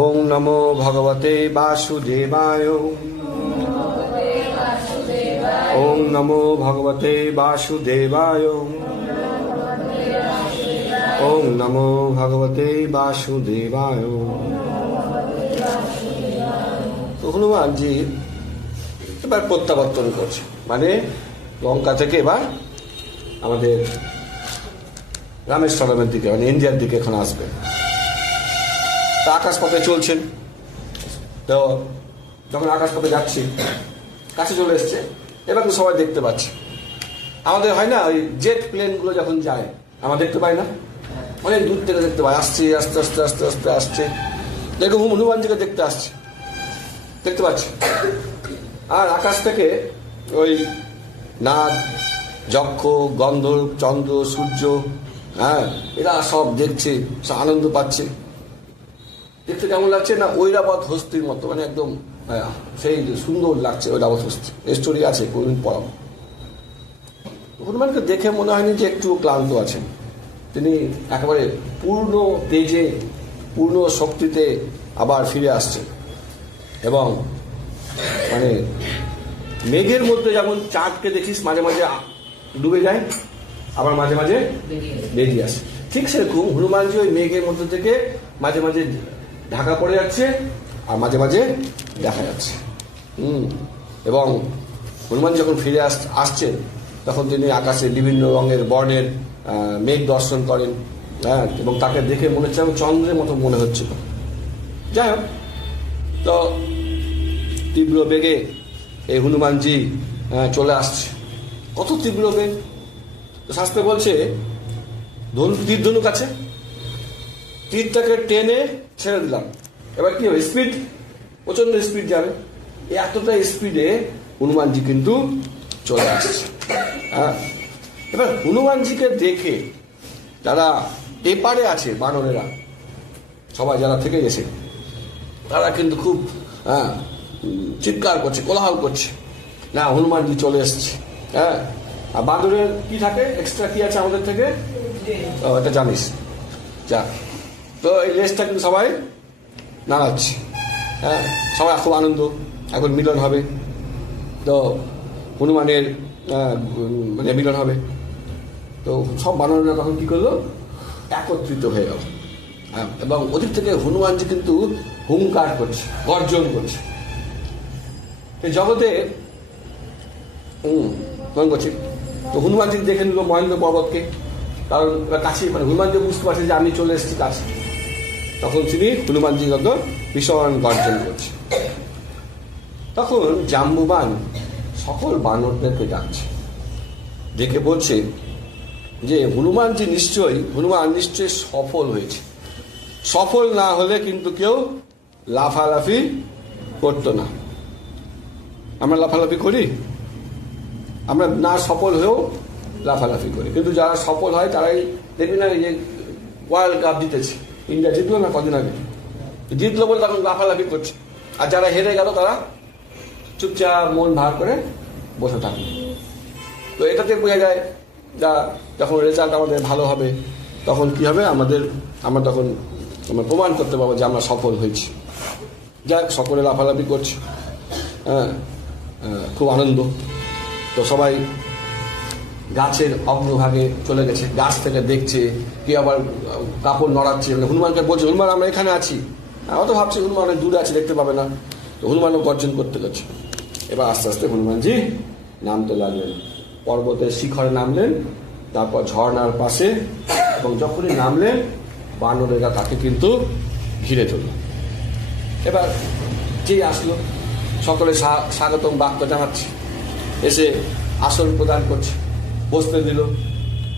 ওং নমো ভগবতে বাসুদেবায়। ওং নমো ভগবতে বাসুদেবায়। ওং নমো ভগবতে বাসুদেবায়। হনুমানজি এবার প্রত্যাবর্তন করছে, মানে লঙ্কা থেকে এবার আমাদের রামেশ্বরমের দিকে, মানে ইন্ডিয়ার দিকে এখন আসবে। তা আকাশপথে চলছেন, তো যখন আকাশপথে যাচ্ছি কাছে চলে এসছে, এবার তো সবাই দেখতে পাচ্ছে। আমাদের হয় না ওই জেট প্লেনগুলো যখন যায় আমরা দেখতে পাই না, অনেক দূর থেকে দেখতে পাই, আসছে আস্তে আস্তে আস্তে আস্তে আসছে, দেখো হনুমানজিকে দেখতে আসছে, দেখতে পাচ্ছি। আর আকাশ থেকে ওই নাগ, যক্ষ, গন্ধর্ব, চন্দ্র, সূর্য, হ্যাঁ, এরা সব দেখছে, সব আনন্দ পাচ্ছে। দেখতে কেমন লাগছে না, ঐরাবত হস্তির মতো, মানে একদম সেই সুন্দর লাগছে ঐরাবত হস্তি। এই স্টোরি আছে, কোনদিন পড়াবো। হনুমানকে দেখে মনে হয়নি যে একটু ক্লান্ত আছেন, তিনি একেবারে পূর্ণ তেজে, পূর্ণ শক্তিতে আবার ফিরে আসছেন। এবং মানে মেঘের মধ্যে যেমন চাঁদকে দেখিস মাঝে মাঝে ডুবে যায়, আবার মাঝে মাঝে বেরিয়ে আসে, ঠিক সেরকম হনুমানজি ওই মেঘের মধ্যে থেকে মাঝে মাঝে ঢাকা পড়ে যাচ্ছে আর মাঝে মাঝে দেখা যাচ্ছে। এবং হনুমান যখন ফিরে আসছেন তখন তিনি আকাশে বিভিন্ন রঙের বর্ণের মেঘ দর্শন করেন, হ্যাঁ, এবং তাকে দেখে মনে হচ্ছে চন্দ্রের মতো মনে হচ্ছিল। যাই হোক, তো তীব্র বেগে এই হনুমানজি চলে আসছে। কত তীব্র বেগ! তো শাস্ত্রে বলছে তীর ধনুক আছে, তীরটাকে টেনে ছেড়ে দিলাম, এবার কি হবে, স্পিড, প্রচন্ড স্পিড যাবে। এতটা স্পিডে হনুমানজি কিন্তু চলে আসছে। হ্যাঁ, এবার হনুমানজিকে দেখে যারা এপারে আছে বানরেরা, সবাই যারা থেকে গেছে, তারা কিন্তু খুব চিৎকার করছে, কোলাহল করছে, না হনুমানজি চলে এসছে। হ্যাঁ, আর বাঁদরের কি থাকে, এক্সট্রা কি আছে আমাদের থেকে, এটা জানিস যা। তো এই লেজটা কিন্তু সবাই নাড়াচ্ছে, হ্যাঁ, সবাই খুব আনন্দ, এখন মিলন হবে। তো হনুমানের মানে মিলন হবে, তো সব বানরেরা তখন কি করলো, একত্রিত হয়ে গেল। হ্যাঁ, এবং ওদিক থেকে হনুমানজি কিন্তু হুঙ্কার করছে, গর্জন করছে। এই জগতে মনে করছি, তো হনুমানজি দেখে নিল মহেন্দ্র পর্বতকে, কারণ কাছে, মানে হনুমানজি বুঝতে পারছে যে আমি চলে এসেছি কাছে। তখন তিনি হনুমানজি কত ভীষণ গর্জন করছে। তখন জাম্বুবান সকল বানরদেরকে ডাকছে, দেখে বলছে যে হনুমান নিশ্চয়ই সফল হয়েছে। সফল না হলে কিন্তু কেউ লাফালাফি করতো না। আমরা লাফালাফি করি, আমরা না সফল হয়েও লাফালাফি করি, কিন্তু যারা সফল হয় তারাই দেখবি না, যে ওয়ার্ল্ড কাপ জিতেছে, ইন্ডিয়া জিতলো না কদিন আগে, জিতলো বলে তখন লাফালাফি করছে। আর যারা হেরে গেল তারা চুপচাপ মন ভার করে বসে থাকবে। তো এটাতে বোঝা যায় যখন রেজাল্ট আমাদের ভালো হবে তখন কি হবে, আমরা তখন আমরা প্রমাণ করতে পারবো যে আমরা সফল হয়েছি। যাক, সকলে লাফালাফি করছে, হ্যাঁ, খুব আনন্দ। তো সবাই গাছের অগ্রভাগে চলে গেছে, গাছ থেকে দেখছে, কে আবার কাপড় নড়াচ্ছে, মানে হনুমানকে বলছে হনুমান আমরা এখানে আছি। আমরা তো ভাবছি হনুমান অনেক দূরে আছে, দেখতে পাবে না। তো হনুমানও গর্জন করতে গেছে। এবার আস্তে আস্তে হনুমানজি নামতে লাগলেন, পর্বতের শিখরে নামলেন, তারপর ঝর্ণার পাশে, এবং যখনই নামলেন বানরেরা তাকে কিন্তু ঘিরে ধরল। এবার যেই আসলো সকলে স্বাগতম বাক্য জানাচ্ছে, এসে আসন প্রদান করছে, বসতে দিল।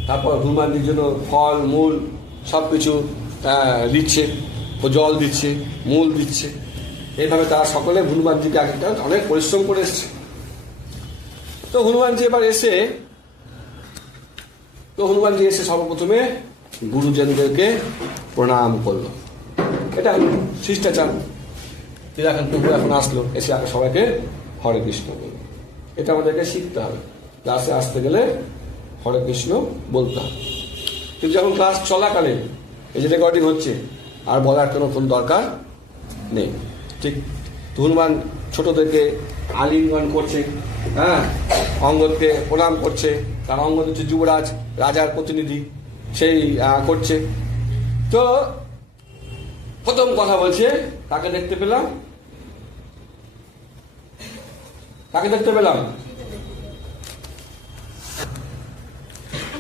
তারপর হনুমানজির জন্য ফল মূল সব কিছু দিচ্ছে, জল দিচ্ছে, মূল দিচ্ছে। এইভাবে তারা সকলে হনুমানজিকে আগে অনেক পরিশ্রম করে এসছে। তো হনুমানজি এসে সর্বপ্রথমে গুরুজনদেরকে প্রণাম করলো। এটা শিষ্টাচার। এখন আসলো, এসে আগে সবাইকে হরে কৃষ্ণ বললো। এটা আমাদেরকে শিখতে হবে, ক্লাসে আসতে গেলে হরে কৃষ্ণ বলতে হবে। কিন্তু যখন ক্লাস চলাকালীন এই যে রেকর্ডিং হচ্ছে, আর বলার কোনো দরকার নেই। ঠিক, তো হনুমান ছোটদেরকে আলিঙ্গন করছে, হ্যাঁ, অঙ্গদকে প্রণাম করছে, কারণ অঙ্গদ হচ্ছে যুবরাজ, রাজার প্রতিনিধি, সেই করছে। তো প্রথম কথা বলছে, কাকে দেখতে পেলাম, কাকে দেখতে পেলাম,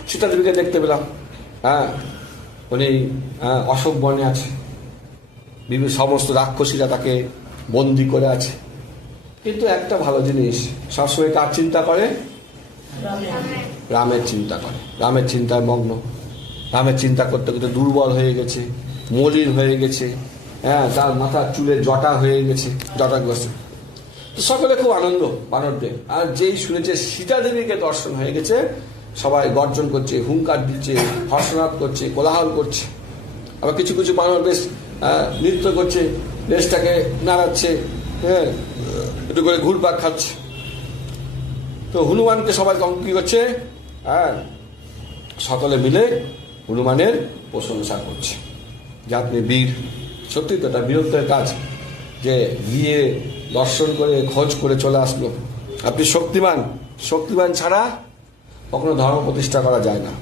সীতা দেবীকে দেখতে পেলাম। হ্যাঁ, উনি অশোক বনে আছে, সমস্ত রাক্ষসীরা তাকে বন্দি করে আছে। কিন্তু একটা ভালো জিনিস, সবসময় কার চিন্তা করে? রামের চিন্তা করে, রামের চিন্তায় মগ্ন। রামের চিন্তা করতে করতে দুর্বল হয়ে গেছে, মলিন হয়ে গেছে, হ্যাঁ, তার মাথার চুলে জটা হয়ে গেছে, জটাগ্রস্ত। তো সকলে খুব আনন্দ বানরদের। আর যেই শুনেছে সীতা দেবীকে দর্শন হয়ে গেছে, সবাই গর্জন করছে, হুঙ্কার দিচ্ছে, হর্ষনাদ করছে, কোলাহল করছে। আবার কিছু কিছু বানর বেশ নৃত্য করছে, দেশটাকে নাড়াচ্ছে, হ্যাঁ, একটু করে ঘুরপাক খাচ্ছে। তো হনুমানকে সবাই কি করছে? হ্যাঁ, সকলে মিলে হনুমানের প্রশংসা করছে যে আপনি বীর। সত্যি তো, এটা বীরত্বের কাজ যে গিয়ে দর্শন করে খোঁজ করে চলে আসলো। আপনি শক্তিমান, শক্তিমান ছাড়া কখনো ধর্ম প্রতিষ্ঠা করা যায় না।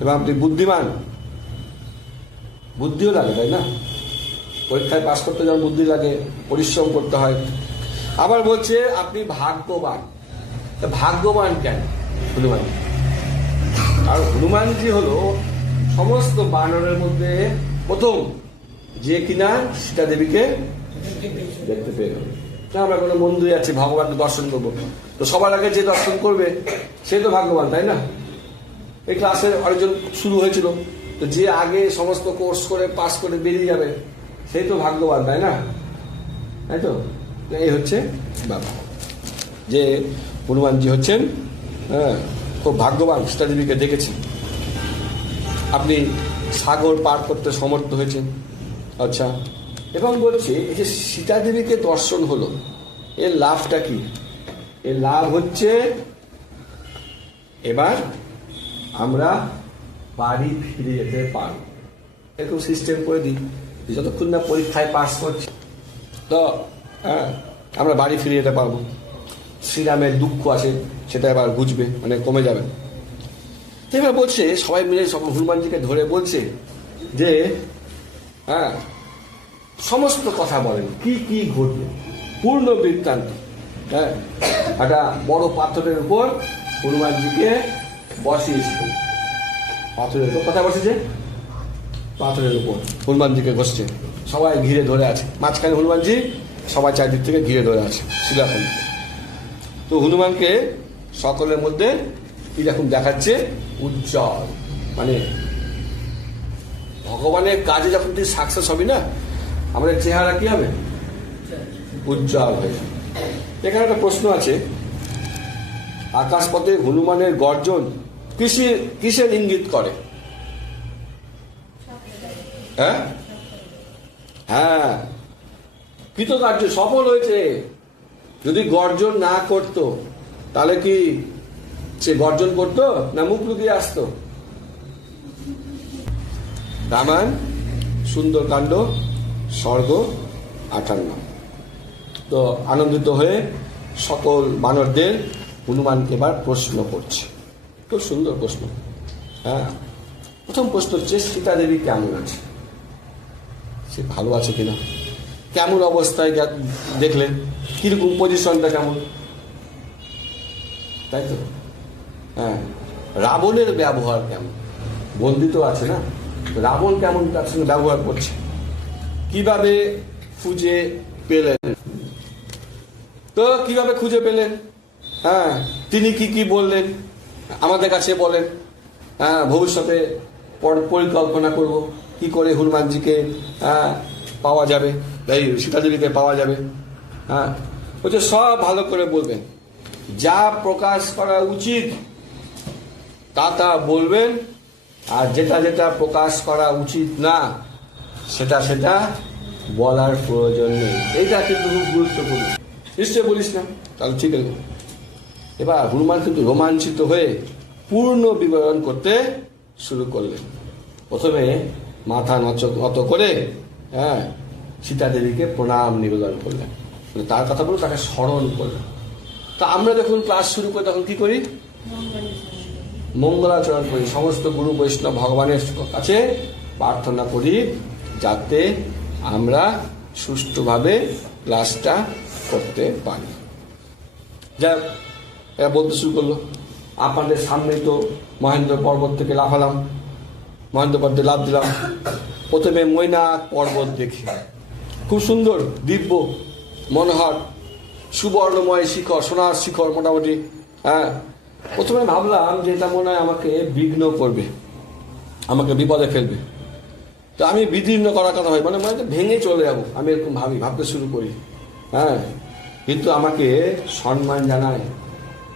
এবং আপনি বুদ্ধিমান, বুদ্ধিও লাগে, তাই না? পরীক্ষায় পাশ করতে যেমন বুদ্ধি লাগে, পরিশ্রম করতে হয়। আবার বলছে আপনি ভাগ্যবান। ভাগ্যবান কেন হনুমান? আর হনুমানজি হলো সমস্ত বানরের মধ্যে প্রথম যে কিনা সীতা দেবীকে দেখতে পেয়ে গেল। আমরা কোনো মন্দিরে আছি, ভগবানকে দর্শন করবো, তো সবার আগে যে দর্শন করবে সে তো ভাগ্যবান, তাই না? এই ক্লাসের আরেকজন শুরু হয়েছিল, তো যে আগে সমস্ত কোর্স করে পাস করে বেরিয়ে যাবে সেই তো ভাগ্যবান, তাই না? তাই তো, এই হচ্ছে ব্যাপার যে হনুমানজি হচ্ছেন খুব ভাগ্যবান, সীতা দেবীকে দেখেছেন। আপনি সাগর পার করতে সমর্থ হয়েছেন। আচ্ছা, এবং বলছে এই যে সীতা দেবীকে দর্শন হলো, এর লাভটা কি? এর লাভ হচ্ছে এবার আমরা বাড়ি ফিরে যেতে পারব। এরকম সিস্টেম করে দিই, যতক্ষণ না পরীক্ষায় পাস করছি তো আমরা বাড়ি ফিরে যেতে পারবো। শ্রীরামের দুঃখ আছে সেটা এবার বুঝবে, মানে কমে যাবে। এবার বলছে সবাই মিলে হনুমানজিকে ধরে বলছে যে হ্যাঁ, সমস্ত কথা বলেন, কি কি ঘটবে, পূর্ণ বৃত্তান্ত। হ্যাঁ, একটা বড় পাথরের উপর হনুমানজিকে বসিয়েছিল, পাথরের উপর কথা বসেছে, পাথরের উপর হনুমানজিকে বসছে, সবাই ঘিরে ধরে আছে, মাঝখানে হনুমানজি, সবাই চারদিক থেকে ঘিরে ধরে আছে শিলাখণ্ড। তো হনুমানকে সকলের মধ্যে এরকম দেখাচ্ছে উজ্জ্বল, মানে ভগবানের কাজে যখন তুই সাকসেস হবি না, আমাদের চেহারা কি হবে? উজ্জ্বল হয়ে যাবে। এখানে একটা প্রশ্ন আছে, আকাশপথে হনুমানের গর্জন কিসের ইঙ্গিত করে? হ্যাঁ হ্যাঁ, কৃতকার্য সফল হয়েছে। যদি গর্জন না করতো তাহলে কি সে গর্জন করতো না মুখ লুকিয়ে আসতো? রামায়ণ সুন্দরকাণ্ড স্বর্গ 58। তো আনন্দিত হয়ে সকল বানরদের হনুমান এবার প্রশ্ন করছে। খুব সুন্দর প্রশ্ন। হ্যাঁ, প্রথম প্রশ্ন হচ্ছে সীতা দেবী কেমন আছে, সে ভালো আছে কিনা, কেমন অবস্থায় দেখলেন, কিরকম পজিশনটা কেমন, তাই তো? হ্যাঁ, রাবণের ব্যবহার কেমন, বন্দিত আছে না, রাবণ কেমন তার সঙ্গে ব্যবহার করছে, কিভাবে খুঁজে পেলেন, তো কিভাবে খুঁজে পেলেন, হ্যাঁ, তিনি কি কি বললেন আমাদের কাছে বলেন। হ্যাঁ, ভবিষ্যতে পরিকল্পনা করব কি করে হনুমানজিকে পাওয়া যাবে, এই সীতাদেবীকে পাওয়া যাবে। হ্যাঁ, বলছে সব ভালো করে বলবেন, যা প্রকাশ করা উচিত তা বলবেন, আর যেটা যেটা প্রকাশ করা উচিত না সেটা বলার প্রয়োজন নেই। এইটা কিন্তু খুব গুরুত্বপূর্ণ। নিশ্চয় বলিস না, তাহলে ঠিক আছে। এবার হনুমান কিন্তু রোমাঞ্চিত হয়ে পূর্ণ বিবরণ করতে শুরু করলেন। প্রথমে মাথা নত করে, হ্যাঁ, সীতা দেবীকে প্রণাম নিবেদন করলেন, তার কথা বলে তাকে স্মরণ করলেন। তা আমরা যখন ক্লাস শুরু করি তখন কি করি? মঙ্গলাচরণ করি, সমস্ত গুরু বৈষ্ণব ভগবানের কাছে প্রার্থনা করি যাতে আমরা সুষ্ঠুভাবে ক্লাসটা করতে পারি। যা এরা বলতে শুরু করলো, আপনাদের সামনেই তো মহেন্দ্র পর্বত থেকে লাফালাম, মহেন্দ্র পর্বতে লাফ দিলাম। প্রথমে মৈনাক পর্বত দেখি, খুব সুন্দর, দিব্য, মনোহর, সুবর্ণময় শিখর, সোনার শিখর মোটামুটি। হ্যাঁ, প্রথমে ভাবলাম যে এটা মনে হয় আমাকে বিঘ্ন করবে, আমাকে বিপদে ফেলবে। তো আমি বিদীর্ণ করার কথা হয়, মানে ভেঙে চলে যাবো, আমি এরকম ভাবতে শুরু করি। হ্যাঁ, কিন্তু আমাকে সম্মান জানায়,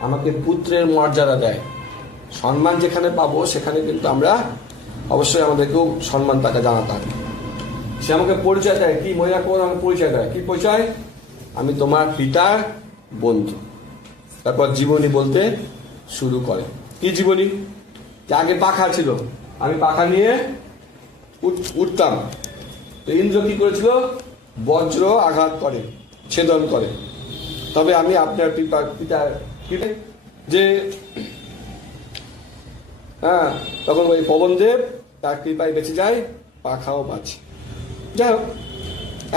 আমাকে পুত্রের মর্যাদা দেয়। সম্মান যেখানে পাবো সেখানে কিন্তু আমরা অবশ্যই আমাদেরকেও সম্মান তাকে জানাতে হবে। সে আমাকে পরিচয় দেয়, কি মহিলা কোন আমাকে পরিচয় দেয়, কি পরিচয়? আমি তোমার পিতার বন্ধু। তারপর জীবনী বলতে শুরু করে। কি জীবনী? যে আগে পাখা ছিল, আমি পাখা নিয়ে উঠতাম, তো ইন্দ্র কি করেছিল? বজ্র আঘাত করে, ছেদন করে। তবে আমি আপনার পিতার যে হ্যাঁ, তখন ওই পবনদেব তার কৃপায় বেঁচে যায়, পাখাও বাঁচে। যাই হোক,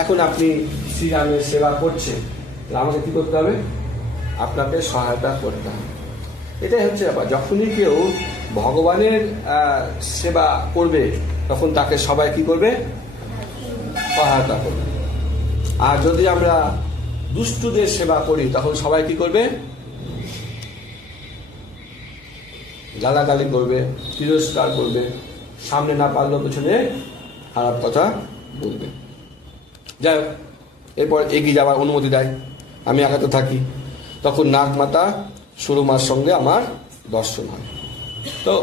এখন আপনি শ্রীরামের সেবা করছেন, আমাকে কি করতে হবে? আপনাকে সহায়তা করতে হবে। এটাই হচ্ছে ব্যাপার। যখনই কেউ ভগবানের সেবা করবে তখন তাকে সবাই কি করবে? সহায়তা করবে। আর যদি আমরা দুষ্টদের সেবা করি তখন সবাই কি করবে? গালাগালি করবে, তিরস্কার করবে, সামনে না পারলেও পেছনে খারাপ কথা বলবে। যাই হোক, এরপর এগিয়ে যাওয়ার অনুমতি দেয়, আমি আগাতে থাকি। তখন নাগমাতা সুরমার সঙ্গে আমার দর্শন হয়। তো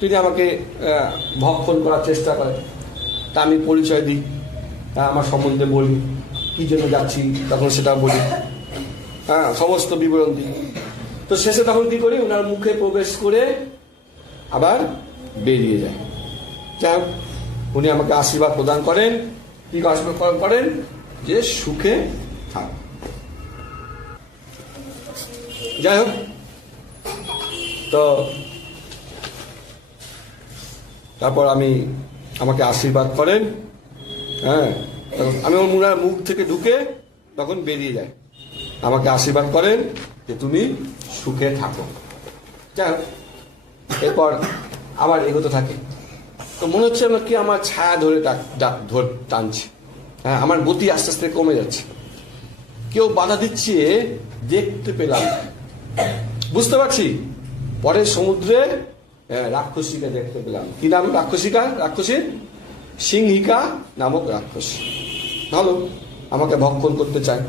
তিনি আমাকে ভক্ষণ করার চেষ্টা করেন, তা আমি পরিচয় দিই, আমার সম্বন্ধে বলি, কি জন্য যাচ্ছি তখন সেটা বলি, হ্যাঁ, সমস্ত বিবরণ দিই। তো শেষে তখন কি করি? ওনার মুখে প্রবেশ করে আবার বেরিয়ে যায়। যাই হোক, উনি আমাকে আশীর্বাদ প্রদান করেন। কি আশীর্বাদ প্রদান করেন? যে সুখে থাক। যাই হোক, তো তারপর আমাকে আশীর্বাদ করেন। হ্যাঁ, আমি ওনার মুখ থেকে ঢুকে তখন বেরিয়ে যাই, আমাকে আশীর্বাদ করেন যে তুমি সুখে থাকো। যাই হোক, এরপর আবার এগোতে থাকে। তো মনে হচ্ছে কি আমার ছায়া ধরে টানছে। হ্যাঁ, আমার গতি আস্তে আস্তে কমে যাচ্ছে। কেউ বাধা দিচ্ছে দেখতে পেলাম, বুঝতে পারছি। পরে সমুদ্রে রাক্ষসীকে দেখতে পেলাম। কি নাম রাক্ষসীর? সিংহিকা নামক রাক্ষসী। ভালো, আমাকে ভক্ষণ করতে চায়।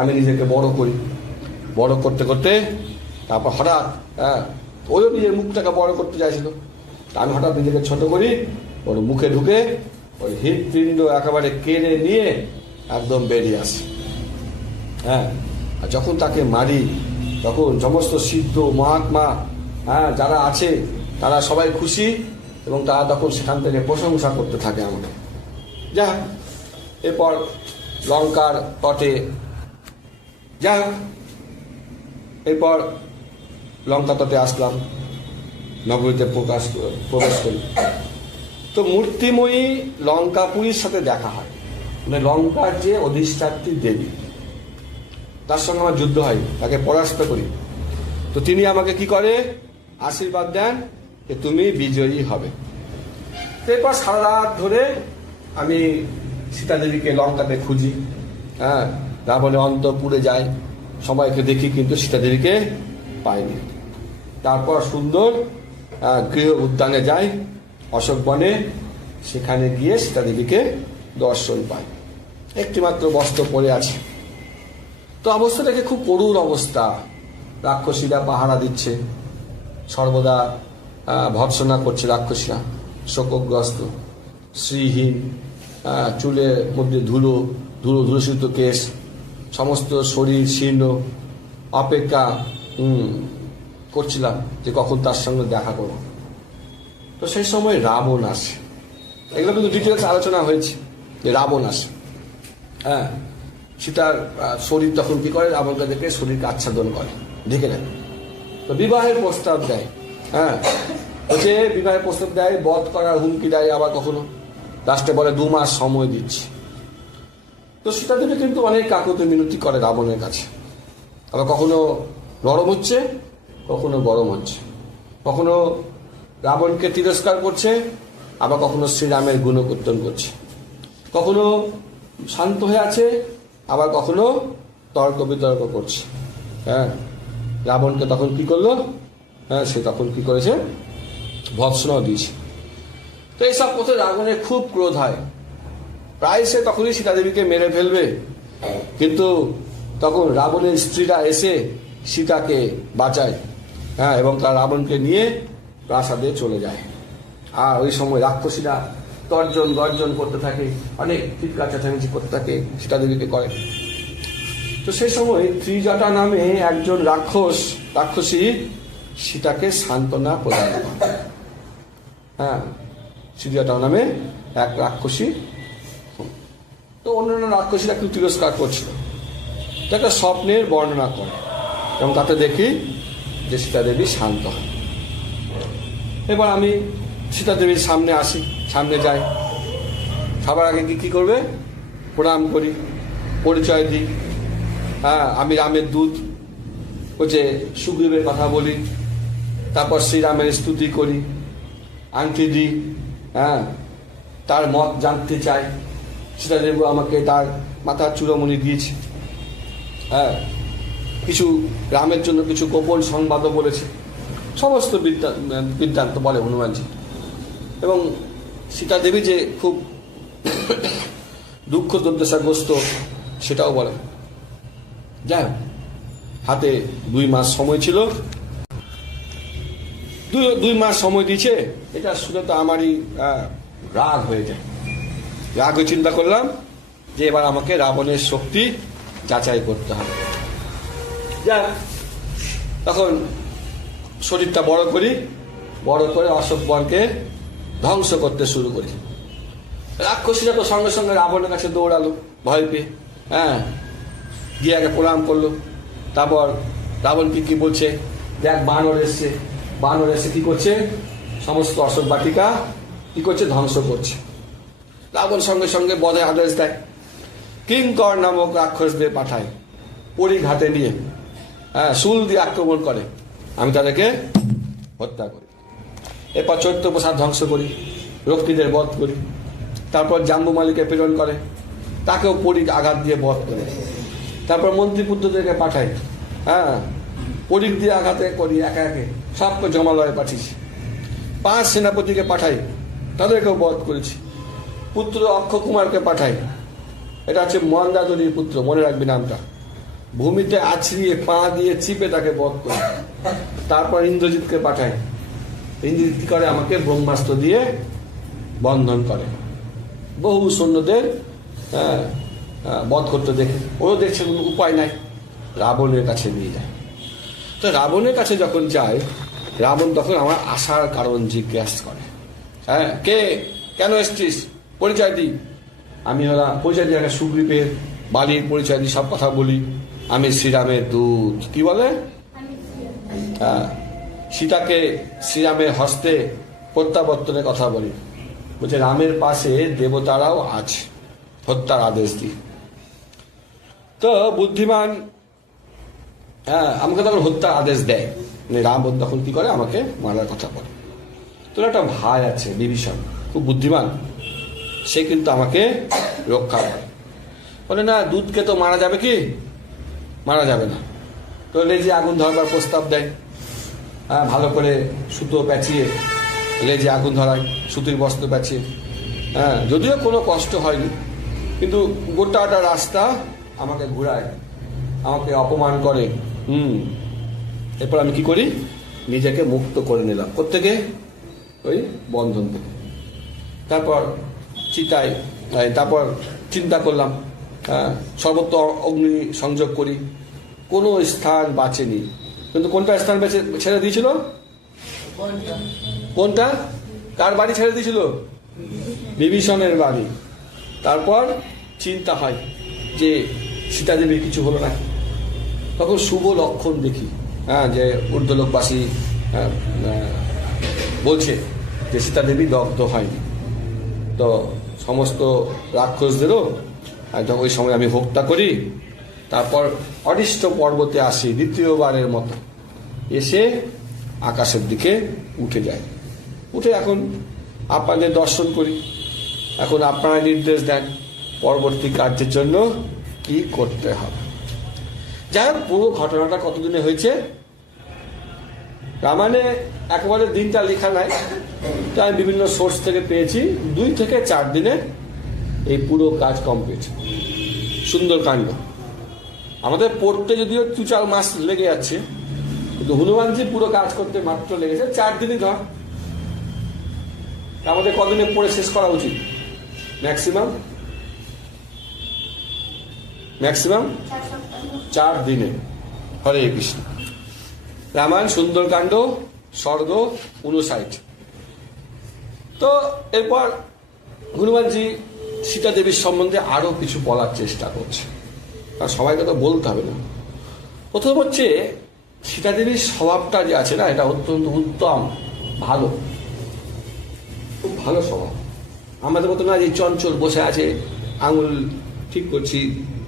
আমি নিজেকে বড় করি, বড় করতে করতে তারপর হঠাৎ ওইও নিজের মুখটাকে বড় করতে চাইছিল। আমি হঠাৎ নিজেকে ছোট করি, ওর মুখে ঢুকে ওই হৃৎপিণ্ড একেবারে কেড়ে নিয়ে একদম বেরিয়ে আসে। হ্যাঁ, আর যখন তাকে মারি তখন সমস্ত সিদ্ধ মহাত্মা যারা আছে তারা সবাই খুশি, এবং তারা তখন সেখান থেকে প্রশংসা করতে থাকে আমাকে। যা এরপর লঙ্কার তটে, যা এরপর লঙ্কা তটে আসলাম, নগরীতে প্রবেশ করি। তো মূর্তিময়ী লঙ্কাপুরীর সাথে দেখা হয়, মানে লঙ্কার যে অধিষ্ঠাত্রী দেবী, তার সঙ্গে আমার যুদ্ধ হয়, তাকে পরাস্ত করি। তো তিনি আমাকে কি করে? আশীর্বাদ দেন যে তুমি বিজয়ী হবে। এরপর সারা রাত ধরে আমি সীতা দেবীকে লঙ্কাতে খুঁজি। হ্যাঁ, রাবণের অন্তঃপুরে যাই, সবাইকে দেখি, কিন্তু সীতা দেবীকে পাইনি। তারপর সুন্দর গৃহ উদ্যানে যাই, অশোক বনে, সেখানে গিয়ে সীতা দেবীকে দর্শন পাই। একটি মাত্র বস্ত্র পরে আছে। তো অবস্থা দেখে খুব করুণ অবস্থা। রাক্ষসীরা পাহারা দিচ্ছে, সর্বদা ভর্ৎসনা করছে রাক্ষসীরা, শোকগ্রস্ত, শ্রীহীন, চুলের মধ্যে ধুলোসিত কেশ, সমস্ত শরীর শীর্ণ। অপেক্ষা করছিলাম যে কখন তার সঙ্গে দেখা করব। তো সেই সময় রাবণ আসে। এগুলো কিন্তু ডিটেলস আলোচনা হয়েছে। যে রাবণ আসে। হ্যাঁ, সীতার শরীর তখন কি করে, রাবণকে দেখে শরীরকে আচ্ছাদন করে, ঢেকে দেয়। তো বিবাহের প্রস্তাব দেয়। হ্যাঁ, বলছে বিবাহের প্রস্তাব দেয়, বধ করার হুমকি দেয়, আবার কখনো লাস্টে বলে 2 মাস সময় দিচ্ছি। তো সীতা দেবী কিন্তু অনেক কাকুতি মিনতি করে রাবণের কাছে। আবার কখনো নরম হচ্ছে, কখনো গরম হচ্ছে, কখনো রাবণকে তিরস্কার করছে, আবার কখনো শ্রীরামের গুণকীর্তন করছে, কখনো শান্ত হয়ে আছে, আবার কখনো তর্ক বিতর্ক করছে। হ্যাঁ, রাবণকে তখন কি করলো, হ্যাঁ সে তখন কি করেছে, ভৎসনাও দিয়েছে। তো এইসব পথে রাবণের খুব ক্রোধ হয়, প্রায় সে তখনই সীতাদেবীকে মেরে ফেলবে। কিন্তু তখন রাবণের স্ত্রীরা এসে সীতাকে বাঁচায়। হ্যাঁ, এবং তার রাবণকে নিয়ে প্রাসাদে চলে যায়। আর ওই সময় রাক্ষসীরা তর্জন গর্জন করতে থাকে, অনেক চিৎকার চেঁচামেচি করতে থাকে, সীতাদেবীকে করে। তো সেই সময় ত্রিজটা নামে একজন রাক্ষসী সীতাকে সান্ত্বনা প্রদান করে। হ্যাঁ, ত্রিজটা নামে এক রাক্ষসী। তো অন্যান্য রাক্ষসীরা একটু তিরস্কার করছিল। একটা স্বপ্নের বর্ণনা করে এবং তাতে দেখি যে সীতাদেবী শান্ত হয়। এবার আমি সীতাদেবীর সামনে আসি, সামনে যাই। সবার আগে কি করবে, প্রণাম করি, পরিচয় দিই। হ্যাঁ, আমি রামের দূত, বলছে সুগ্রীবের কথা বলি। তারপর শ্রীরামের স্তুতি করি, আংটি দিই। হ্যাঁ, তার মত জানতে চাই। সীতাদেবী আমাকে তার মাথার চূড়ামণি দিয়েছে। হ্যাঁ, কিছু রামের জন্য কিছু গোপন সংবাদও বলেছে। সমস্ত বৃত্তান্ত বলে হনুমানজি। এবং সীতাদেবী যে খুব দুঃখ দুর্দশাগ্রস্ত সেটাও বলে। যাই হোক, হাতে 2 মাস সময় ছিল। 2 মাস সময় দিয়েছে, এটা শুনে তো আমারই রাগ হয়ে যায়। রাগ হয়ে চিন্তা করলাম যে এবার আমাকে রাবণের শক্তি যাচাই করতে হবে। যা তখন শরীরটা বড় করি, বড় করে অশোক বনকে ধ্বংস করতে শুরু করি। রাক্ষসীরা তো সঙ্গে সঙ্গে রাবণের কাছে দৌড়ালো ভয় পেয়ে। হ্যাঁ, গিয়ে আগে প্রণাম করলো। তারপর রাবণকে কি বলছে, দেখ বানর এসছে। বানর এসে কি করছে, সমস্ত অশোক বাটিকা কি করছে, ধ্বংস করছে। রাবণ সঙ্গে সঙ্গে বধের আদেশ দেয়। কিঙ্কর নামক রাক্ষসদের পাঠায় পরিঘাটে নিয়ে। হ্যাঁ, শুল দিয়ে আক্রমণ করে, আমি তাদেরকে হত্যা করি। এরপর চৈত্যপ্রসাদ ধ্বংস করি, রক্ষীদের বধ করি। তারপর জাম্বুমালিকে প্রেরণ করে, তাকেও আঘাত দিয়ে বধ করে। তারপর মন্ত্রীপুত্রদেরকে পাঠাই। হ্যাঁ, পরিক দিয়ে আঘাতে করি, একে একে সবকে জমালয়ে পাঠিয়েছি। 5 সেনাপতিকে পাঠাই, তাদেরকেও বধ করেছি। পুত্র অক্ষকুমারকে পাঠাই, এটা হচ্ছে মন্দাদরির পুত্র, মনে রাখবি নামটা। ভূমিতে আছড়িয়ে পা দিয়ে চিপে তাকে বধ করে। তারপর ইন্দ্রজিৎকে পাঠায়। ইন্দ্রজিৎ কি করে, আমাকে ব্রহ্মাস্ত্র দিয়ে বন্ধন করে। বহু সৈন্যদের বধ করতে দেখে, ওও দেখছে কোনো উপায় নাই, রাবণের কাছে নিয়ে যায়। তো রাবণের কাছে যখন যায়, রাবণ তখন আমার আসার কারণ জিজ্ঞাসা করে। হ্যাঁ, কেন এসছিস, পরিচয় দিই। আমি হলাম, পরিচয় দিই, একটা সুগ্রীবের বালির পরিচয় দিই, সব কথা বলি। আমি শ্রীরামের দূত। কি বলে, হ্যাঁ, সীতাকে শ্রীরামের হস্তে প্রত্যাবর্তনের কথা বলি। বলছে রামের পাশে দেবতারাও আছে, হত্যার আদেশ দিই। তো বুদ্ধিমান, হ্যাঁ, আমাকে তখন হত্যার আদেশ দেয়। মানে রাবণ তখন কি করে, আমাকে মারার কথা বলে। তোর একটা ভাই আছে বিভীষণ, খুব বুদ্ধিমান, সে কিন্তু আমাকে রক্ষা করে। বলে না, দুধকে তো মারা যাবে কি, মারা যাবে না। তো লেজে আগুন ধরবার প্রস্তাব দেয়। হ্যাঁ, ভালো করে সুতো প্যাঁচিয়ে লেজে আগুন ধরায়, সুতির বস্ত্র প্যাঁচিয়ে। হ্যাঁ, যদিও কোনো কষ্ট হয়নি, কিন্তু গোটাটা রাস্তা আমাকে ঘুরায়, আমাকে অপমান করে। এরপর আমি কি করি, নিজেকে মুক্ত করে নিলাম। কোত্থেকে, ওই বন্ধন থেকে। তারপর তারপর চিন্তা করলাম, সর্বত্র অগ্নি সংযোগ করি, কোনো স্থান বাঁচেনি। কিন্তু কোনটা স্থান ছেড়ে দিয়েছিল, কোনটা, কার বাড়ি ছেড়ে দিয়েছিল, বিভীষণের বাড়ি। তারপর চিন্তা হয় যে সীতা দেবীর কিছু হলো না। তখন শুভ লক্ষণ দেখি, যে ঊর্ধ্বলোকবাসী বলছে যে সীতা দেবী দগ্ধ হয়নি। তো সমস্ত রাক্ষসদেরও ওই সময় আমি হত্যা করি। তারপর অরিষ্ট পর্বতে আসি দ্বিতীয়বারের মতো, এসে আকাশের দিকে উঠে যায়। উঠে এখন আপনাদের দর্শন করি। এখন আপনারা নির্দেশ দেন পরবর্তী কার্যের জন্য কি করতে হবে। যাই হোক, পুরো ঘটনাটা কতদিনে হয়েছে রামায়ণে একেবারে দিনটা লেখা নাই, তো আমি বিভিন্ন সোর্স থেকে পেয়েছি 2 থেকে 4 দিনে এই পুরো কাজ কমপ্লিট। সুন্দরকাণ্ড আমাদের পড়তে যদিও 2-4 মাস লেগে যাচ্ছে, কিন্তু হনুমানজি পুরো কাজ করতে মাত্র লেগেছে 4 দিনই ধর। আমাদের কদিনে পড়ে শেষ করা উচিত? ম্যাক্সিমাম 4 দিনে। হরে কৃষ্ণ। রামায়ণ সুন্দরকাণ্ড স্বর্গ 59। তো এরপর হনুমানজি সীতা দেবীর সম্বন্ধে আরো কিছু বলার চেষ্টা করছে, আর সবাইকে তো বলতে হবে না। প্রথম হচ্ছে সীতা দেবীর স্বভাবটা যে আছে না, এটা অত্যন্ত উত্তম, ভালো, খুব ভালো স্বভাব। আমাদের মতো না যে চঞ্চল বসে আছে, আঙুল ঠিক করছি,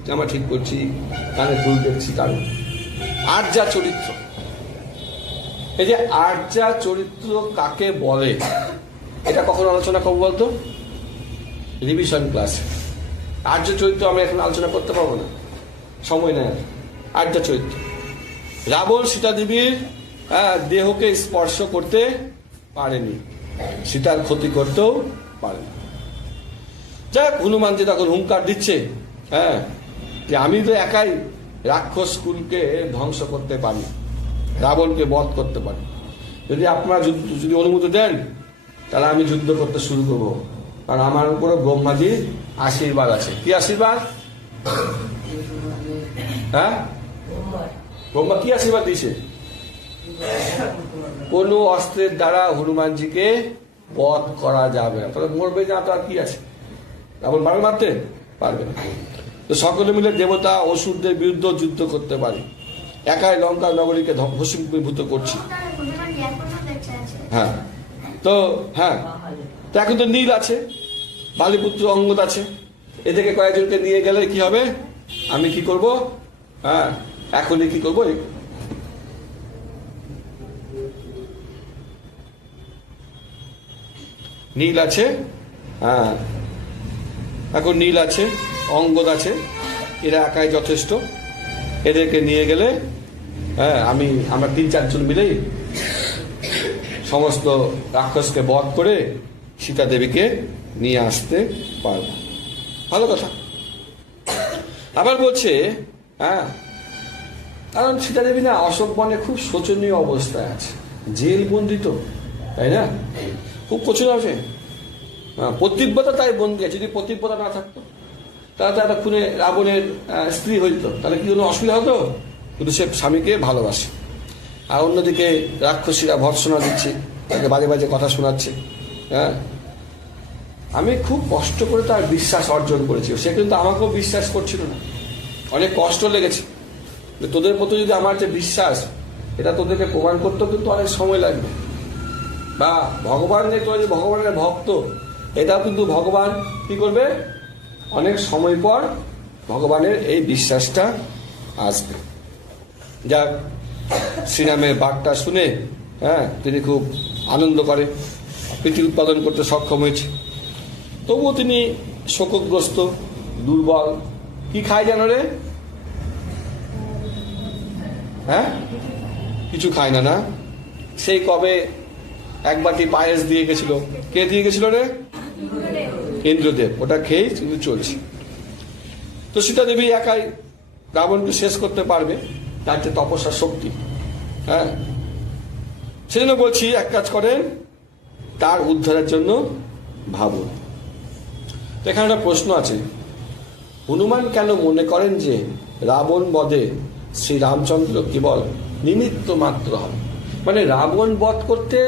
জামা ঠিক করছি, কানে দুল দেখছি, কারণ আর্যা চরিত্র। এই যে আর্যা চরিত্র কাকে বলে এটা কখন আলোচনা করবো বলতো? রিভিশন ক্লাসে। আর্য চরিত্র আমরা এখন আলোচনা করতে পারবো না, সময় নেই। আর্য চরিত্র, রাবণ সীতা দেবীর দেহকে স্পর্শ করতে পারেনি, সীতার ক্ষতি করতেও পারেনি। যাক, হনুমানজি তখন হুঙ্কার দিচ্ছে, যে আমি তো একাই রাক্ষস কুলকে ধ্বংস করতে পারি, রাবণকে বধ করতে পারি। যদি আপনারা যদি অনুমতি দেন তাহলে আমি যুদ্ধ করতে শুরু করবো, কারণ আমার উপরে ব্রহ্মাজির আশীর্বাদ আছে। কি আশীর্বাদ? ব্রহ্মা কি আশীর্বাদ দিয়েছে? কোন অস্ত্রের দ্বারা হনুমানজিকে বধ করা যাবে না। তাহলে মরবে না, তো আর কি আছে? রাবণ পারবে মারতে? পারবে না। তো সকলে মিলে দেবতা অসুরদের বিরুদ্ধে যুদ্ধ করতে পারি, একাই লঙ্কা নগরীকে ভস্মীভূত করছি। তো এখন তো নীল আছে, বালিপুত্র অঙ্গদ আছে, এদেরকে কয়েকজনকে নিয়ে গেলে কি হবে? আমি কি করব? এখনই কি করবো? নীল আছে, এখন নীল আছে, অঙ্গদ আছে, এরা একাই যথেষ্ট। এদেরকে নিয়ে গেলে আমরা 3-4 জন মিলেই সমস্ত রাক্ষসকে বধ করে সীতা দেবীকে নিয়ে আসতে পারব। ভালো কথা। আবার বলছে কারণ সীতা দেবী না অশোক বনে খুব শোচনীয় অবস্থায় আছে, জেল বন্দি তো, তাই না? খুব কঠিন আছে। পতিব্রতা তাই বন্দি আছে। যদি পতিব্রতা না থাকতো তাহলে তো এতক্ষণে রাবণের স্ত্রী হইতো, তাহলে কি কোনো অসুবিধা হতো? কিন্তু সে স্বামীকে ভালোবাসে। আর অন্যদিকে রাক্ষসীরা ভর্ৎসনা দিচ্ছে, তাকে বাজে বাজে কথা শোনাচ্ছে। আমি খুব কষ্ট করে তার বিশ্বাস অর্জন করেছি, সে কিন্তু আমাকেও বিশ্বাস করছিল না। অনেক কষ্ট লেগেছে। তোদের প্রতি যদি আমার যে বিশ্বাস, এটা তোদেরকে প্রমাণ করতেও কিন্তু অনেক সময় লাগবে। বা ভগবান যে তোরা যে ভগবানের ভক্ত, এটাও কিন্তু ভগবান কি করবে? অনেক সময় পর ভগবানের এই বিশ্বাসটা আসবে। যাক, শ্রীরামের বার্তা শুনে তিনি খুব আনন্দ করে, প্রীতি উৎপাদন করতে সক্ষম হয়েছে। তবুও তিনি শোকগ্রস্ত, দুর্বল। কি খায় জানো রে? কিছু খায় না। সেই কবে এক বাটি পায়েস দিয়ে গেছিল। কে দিয়ে গেছিল রে? ইন্দ্রদেব। ওটা খেয়েই কিন্তু চলছে। তো সীতা দেবী একাই রাবণকে শেষ করতে পারবে, তার যে তপস্যার শক্তি। সেজন্য বলছি, এক কাজ করেন, তার উদ্ধারের জন্য ভাবুন। এখানে একটা প্রশ্ন আছে, হনুমান কেন মনে করেন যে রাবণ বধে শ্রী রামচন্দ্র কেবল নিমিত্ত মাত্র হবে? মানে রাবণ বধ করতে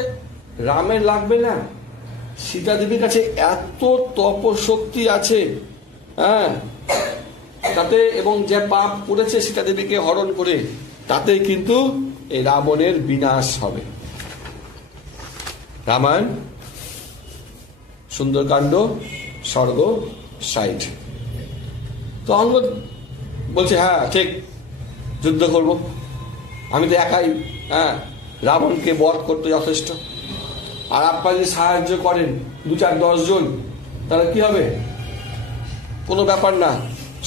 রামের লাগবে না। সীতা দেবীর কাছে এত তপশক্তি আছে হ্যাঁ, তাতে এবং যে পাপ করেছে সীতা দেবীকে হরণ করে, তাতে কিন্তু এই রাবণের বিনাশ হবে। রামায়ণ সুন্দরকাণ্ড স্বর্গ 60। তো অঙ্গ বলছে হ্যাঁ ঠিক, যুদ্ধ করব, আমি তো একাই, হ্যাঁ, রাবণকে বধ করতে যথেষ্ট। আর আপনারা যদি সাহায্য করেন 2-4-10 জন, তাহলে কি হবে? কোনো ব্যাপার না।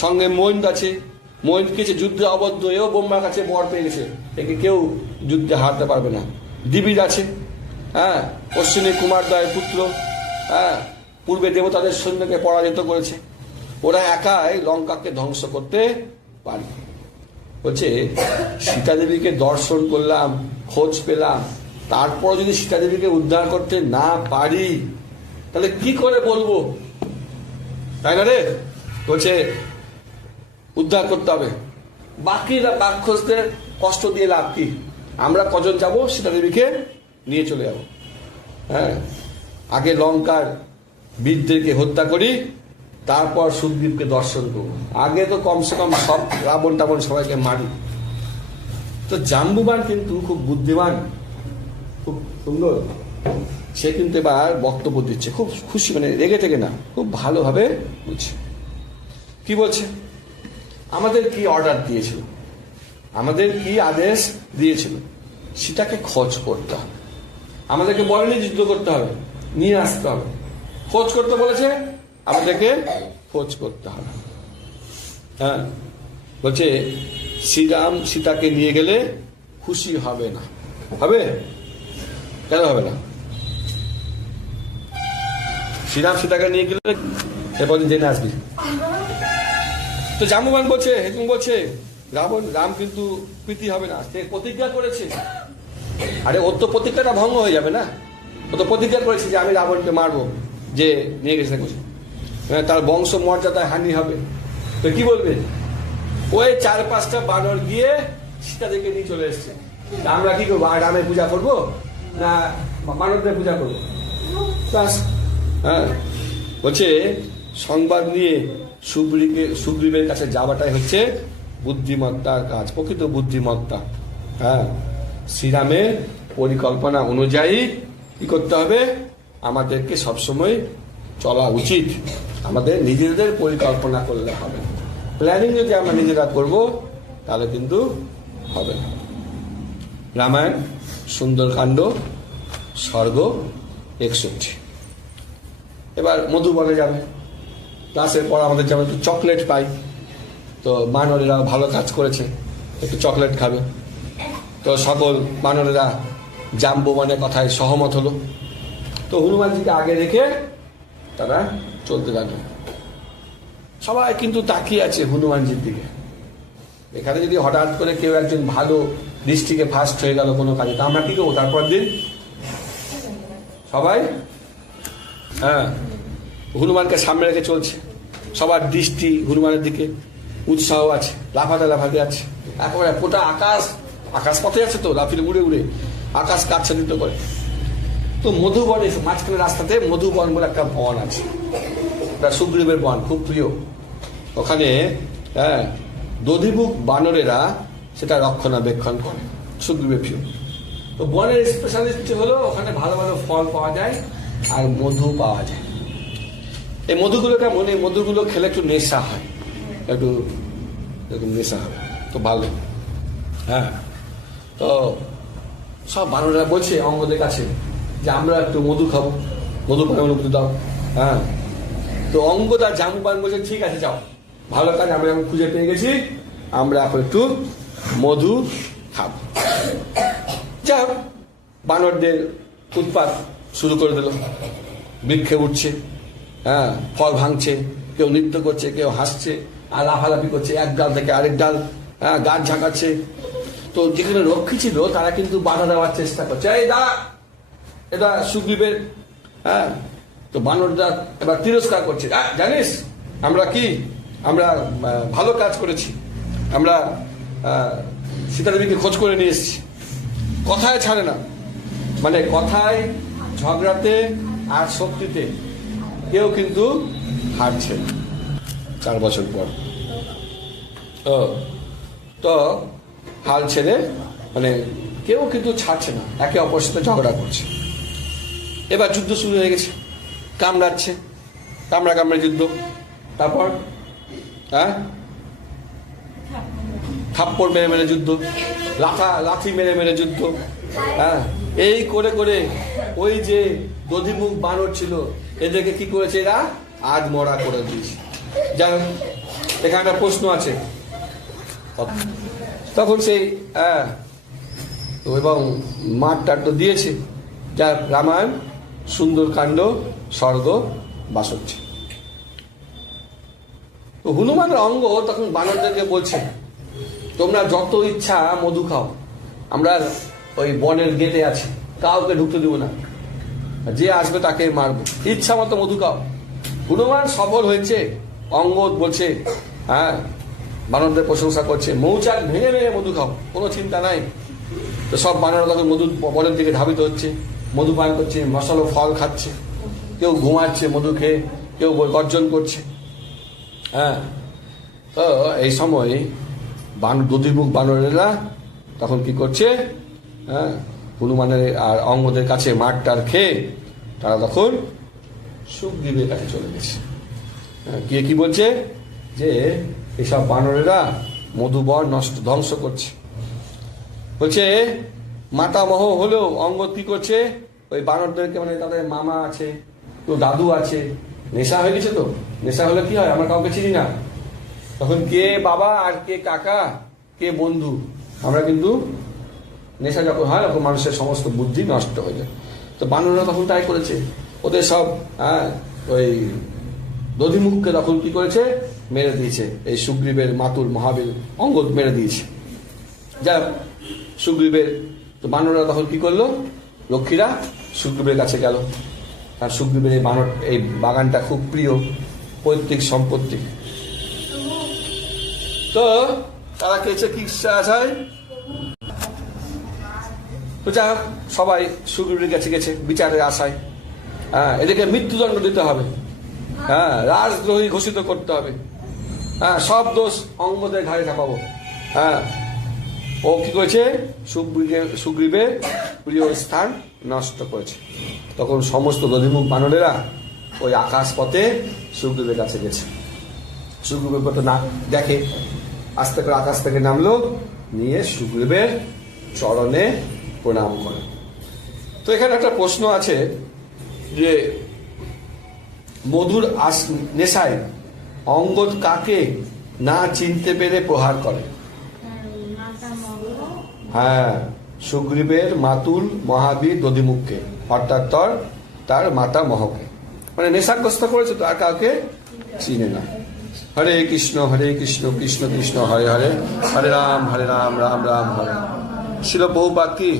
সঙ্গে মৈন আছে, মৈন কিছু যুদ্ধে অবদ্ধ, এও বোম্বার কাছে বর পেয়ে গেছে, একে কেউ যুদ্ধে হারতে পারবে না। দিবির আছে, হ্যাঁ, অশ্বিনী কুমারদ্বয়ের পুত্র, হ্যাঁ, পূর্বে দেবতাদের সৈন্যকে পরাজিত করেছে। ওরা একাই লঙ্কাকে ধ্বংস করতে পারে। বলছে সীতা দেবীকে দর্শন করলাম, খোঁজ পেলাম, তারপর যদি সীতা দেবীকে উদ্ধার করতে না পারি, তাহলে কি করে বলবো, তাই না রে? বলছে উদ্ধার করতে হবে। বাকি রাক্ষসদের কষ্ট দিয়ে লাভ কি? আমরা কজন যাব, সীতা দেবীকে নিয়ে চলে যাব। হ্যাঁ, আগে লঙ্কার বীরদেরকে হত্যা করি, তারপর সুগ্রীবকে দর্শন করবো। আগে তো কমসে কম সব রাবণ টাবণ সবাইকে মারি। তো জাম্বুবান কিন্তু খুব বুদ্ধিমান, খুব সুন্দর। সে কিন্তু এবার বক্তব্য দিচ্ছে, খুব খুশি, মানে রেগে থেকে না, খুব ভালোভাবে বুঝছে। কি বলছে? আমাদের কি অর্ডার দিয়েছিল, আমাদের কি আদেশ দিয়েছিল? সীতাকে খোঁজ করতে হবে। আমাদেরকে বলেনি যুদ্ধ করতে হবে, নিয়ে আসতে হবে। খোঁজ করতে বলেছে, আমাদেরকে খোঁজ করতে হবে। হ্যাঁ, বলছে শ্রীরাম সীতাকে নিয়ে গেলে খুশি হবে না। হবে? কেন হবে না? শ্রীরাম সীতাকে নিয়ে গেলে এরপর জেনে আসবি। তো জাম্বুবান বলছে, হেতুম বলছে রাম কিন্তু প্রীতি হবে না, সে প্রতিজ্ঞা করেছে। আরে ওর তো প্রতিজ্ঞাটা ভঙ্গ হয়ে যাবে না? ও তো প্রতিজ্ঞা করেছে যে আমি রাবণকে মারবো, যে নিয়ে গেছে, তার বংশ মর্যাদায় হানি হবে। তো কি বলবে? ওই 4-5টা বানর গিয়ে সীতা দেখে নিয়ে চলে এসছে, আমরা কি করবো? রামের পূজা করবো না বানরদের পূজা করবো? হ্যাঁ, বলছে সংবাদ নিয়ে সুগ্রীবের কাছে যাওয়াটাই হচ্ছে বুদ্ধিমত্তার কাজ, প্রকৃত বুদ্ধিমত্তা। হ্যাঁ, শ্রীরামের পরিকল্পনা অনুযায়ী কি করতে হবে? আমাদেরকে সবসময় চলা উচিত। আমাদের নিজেদের পরিকল্পনা করলে হবে, প্ল্যানিং যদি আমরা নিজেরা করব তাহলে কিন্তু হবে না। রামায়ণ সুন্দরকাণ্ড স্বর্গ 61। এবার মধুবনে যাবে, ক্লাসের পর আমাদের যেমন একটু চকলেট পাই, তো বানরেরা ভালো কাজ করেছে, একটু চকলেট খাবে। তো সকল বানরেরা জাম্বুবানের কথায় সহমত হলো। তো হনুমানজিকে আগে রেখে তারা চলতে লাগলো। সবাই কিন্তু তাকিয়ে আছে হনুমানজির দিকে। এখানে যদি হঠাৎ করে কেউ একজন ভালো ডিস্ট্রিক্টে ফার্স্ট হয়ে গেল কোনো কাজে, তা আমরা কি করবো? তারপর দিন সবাই হ্যাঁ হনুমানকে সামনে রেখে চলছে, সবার দৃষ্টি হনুমানের দিকে, উৎসাহ আছে, লাফাতে আছে। একেবারে গোটা আকাশ পথে আছে, তো লাফিয়ে উড়ে উড়ে আকাশ কাচ্ছাদিত করে। তো মধুবনে মাঝখানে রাস্তাতে মধুবন বলে একটা বন আছে, সুগ্রীবের বন, খুব প্রিয়। ওখানে হ্যাঁ দধিমুখ বানরেরা সেটা রক্ষণাবেক্ষণ করে, সুগ্রীবের প্রিয়। তো বনের স্পেশালিস্ট হলো ওখানে ভালো ভালো ফল পাওয়া যায় আর মধু পাওয়া যায়। এই মধুগুলো খেলে একটু নেশা হয়, একটু নেশা হবে, তো ভালো। হ্যাঁ, তো সব বানরেরা বলছে অঙ্গদের কাছে যে আমরা একটু মধু খাবো, মধু পানে অনুমতি দাও। হ্যাঁ, তো অঙ্গদ আর জাম্বুবান বলছে ঠিক আছে যাও, ভালো কাজ, আমরা এখন খুঁজে পেয়ে গেছি, আমরা এখন একটু মধু খাবো। যাই হোক, বানরদের উৎপাত শুরু করে দিল, বৃক্ষে উঠছে, হ্যাঁ ফল ভাঙছে, কেউ নৃত্য করছে, কেউ হাসছে আর লাফালাফি করছে, এক ডাল থেকে আরেক ডাল, হ্যাঁ গাছ ঝাঁকাচ্ছে। তো যেখানে রক্ষী ছিল তারা কিন্তু বাধা দেওয়ার চেষ্টা করছে, এই দাঁড়া, এটা সুগ্রীবের। হ্যাঁ, তো বানররা এবার তিরস্কার করছে, জানিস আমরা ভালো কাজ করেছি, আমরা সীতা দেবীকে খোঁজ করে নিয়ে এসেছি। কথায় ছাড়ে না, মানে কথায়, ঝগড়াতে আর শক্তিতে কেউ কিন্তু হারছে না। 4 বছর পর। তো হাল ছেড়ে মানে কেউ কিন্তু ছাড়ছে না, একে অপরের সাথে ঝগড়া করছে। এবার যুদ্ধ শুরু হয়ে গেছে, কামড়াচ্ছে, কামড়া যুদ্ধ। তারপর থাপ্পড় মেরে যুদ্ধ, লাঠি মেরে যুদ্ধ। এই করে করে ওই যে দধিমুখ বানর ছিল, এদেরকে কি করেছে এরা আজ মরা করে দিয়েছে। যাই হোক, এখানে একটা প্রশ্ন আছে। তখন সেই এবং মাঠ তো দিয়েছে, যা রামায়ণ সুন্দরকাণ্ড স্বর্গ বাস হচ্ছে। তো হনুমানের অঙ্গ তখন বানরদেরকে বলছে, তোমরা যত ইচ্ছা মধু খাও, আমরা ওই বনের গেটে আছি, কাউকে ঢুকতে দিব না, যে আসবে তাকে মারবো, ইচ্ছা মতো মধু খাও। হনুমান সফল হয়েছে। অঙ্গদ বলছে, বানরদের প্রশংসা করছে, মৌচাক ভেঙে ভেঙে মধু খাও, কোনো চিন্তা নাই। তো সব বানররা তখন মধু বনের দিকে ধাবিত হচ্ছে, মধু পান করছে, মশালো ফল খাচ্ছে, কেউ ঘুমাচ্ছে মধু খেয়ে, কেউ গর্জন করছে। তো এই সময় দধিমুখ বানরেরা তখন কি করছে, হনুমানের আর অঙ্গদের কাছে মাঠটার খেয়ে তারা তখন সুগ্রীবের কাছে চলে গেছে। কে কি বলছে যে এসব বানরেরা মধুবন ধ্বংস করছে। বলছে মাতামহ হলেও অঙ্গদ কি করছে, ওই বানরদেরকে, মানে তাদের মামা আছে, তো দাদু আছে, নেশা হয়ে গেছে। তো নেশা হলে কি হয়, আমরা কাউকে চিনি না, তখন কে বাবা আর কে কাকা কে বন্ধু, আমরা কিন্তু নেশা যখন হয় তখন মানুষের সমস্ত বুদ্ধি নষ্ট হয়ে যায়। তো বানররা তখন তাই করেছে, ওদের সব ওই দধিমুখকে তখন কি করেছে, মেরে দিয়েছে। এই সুগ্রীবের মাতুল মহাবীর অঙ্গদ মেরে দিয়েছে। যা সুগ্রীবের, তো বানররা তখন কি করলো, লক্ষ্মীরা সুগ্রীবের কাছে গেল। আর সুগ্রীবের এই বানর, এই বাগানটা খুব প্রিয়, পৈতৃক সম্পত্তি। তো তারা কেছে কি আশায়, তো যা সবাই সুগ্রীবের কাছে গেছে বিচারের আশায়। এদেরকে মৃত্যুদণ্ড দিতে হবে, রাজদ্রোহী ঘোষিত করতে হবে, সব দোষ অঙ্গদের ঘাড়ে চাপাবো। ও কি করেছে, সুগ্রীবের প্রিয় স্থান নষ্ট করেছে। তখন সমস্ত দধিমুখ বানরেরা ওই আকাশ পথে সুগ্রীবের কাছে গেছে। সুগ্রীবের পথে না দেখে, আস্তে করে আকাশ থেকে নামলো, নিয়ে সুগ্রীবের চরণে প্রণাম করে। তো এখানে একটা প্রশ্ন আছে যে মধুর নেশায় অঙ্গদ কাকে না চিনতে পেরে প্রহার করে? সুগ্রীবের মাতুল মহাবীর দধিমুখকে, অর্থাৎ তার মাতা মহকে, মানে নেশাগ্রস্ত করেছে, তো আর কাউকে চিনে না। হরে কৃষ্ণ কৃষ্ণ কৃষ্ণ হরে হরে, হরে রাম রাম রাম হরে। শিল বহুপাত কি